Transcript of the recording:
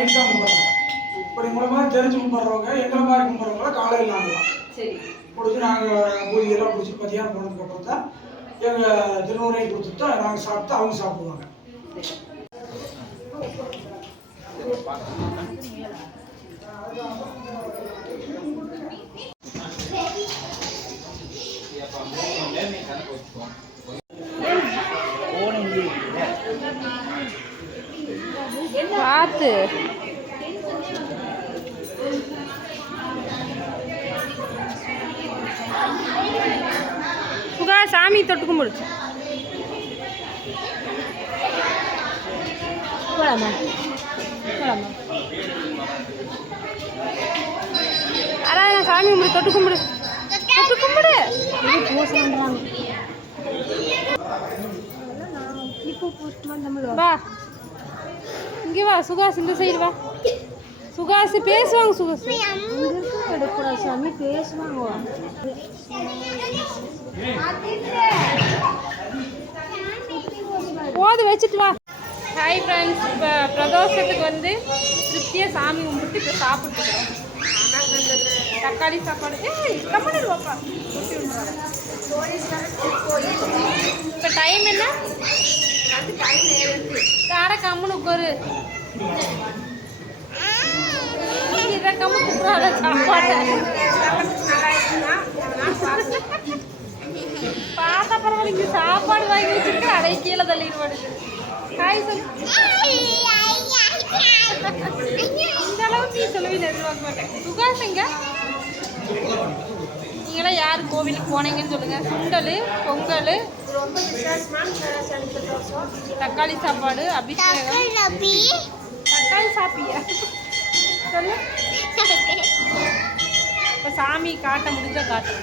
Night தான் கும்பிட்றாங்க இப்படி மூலமாக தெரிஞ்சு கும்பிட்றவங்க எங்களை மாதிரி கும்பிட்றவங்கள காலையில் ஆகலாம் சரி. பிடிச்சி நாங்கள் பூஜையெல்லாம் பிடிச்சி மதியானம் போனதுக்கப்புறம் தான் எங்கள் திருநூறையும் கொடுத்துட்டு தான் நாங்கள் சாப்பிட்டு அவங்க சாப்பிடுவாங்க. பார்த்து. சுகா சாமி தொட்டு கும்பிடு போலாமா? போலாமா? அடா நான் சாமி கும்பிடு தொட்டு கும்பிடு. தொட்டு கும்பிடு. வா. இங்கே வா சுகாஸ் இந்த சைடு வா. சுகாஸ் பேசுவாங்க சுகாஸ். எடுக்கூடாது சாமி பேசுவாங்க போது வச்சுட்டு வா. ஹாய் ஃப்ரெண்ட்ஸ் இப்போ பிரதோஷத்துக்கு வந்து திருப்தியாக சாமி கும்பிட்டு இப்போ சாப்பிட்டுக்கிறோம். தக்காளி சாப்பாடு. கம்மனு பாப்பா இப்போ டைம் என்ன? கார கம்முன்னு உட்காரு. இதை கம்மு சாப்பாடு. பரவாயில்ல இங்க சாப்பாடு வாங்கி வச்சிருக்க அதை கீழே தள்ளிடுவாடு ஹாய் சொல்லு இந்த அளவுக்கு நீ சொல்லுவீங்க எதிர்பார்க்க மாட்டேன். சுகாஸ் எங்க? நீங்களாம் யார் கோவிலுக்கு போனீங்கன்னு சொல்லுங்க. சுண்டல் பொங்கல். தக்காளி சாப்பாடு அபிஷேகம். தக்காளி சாப்பியா சொல்லு. இப்போ சாமி காட்ட முடிஞ்சா காட்டு.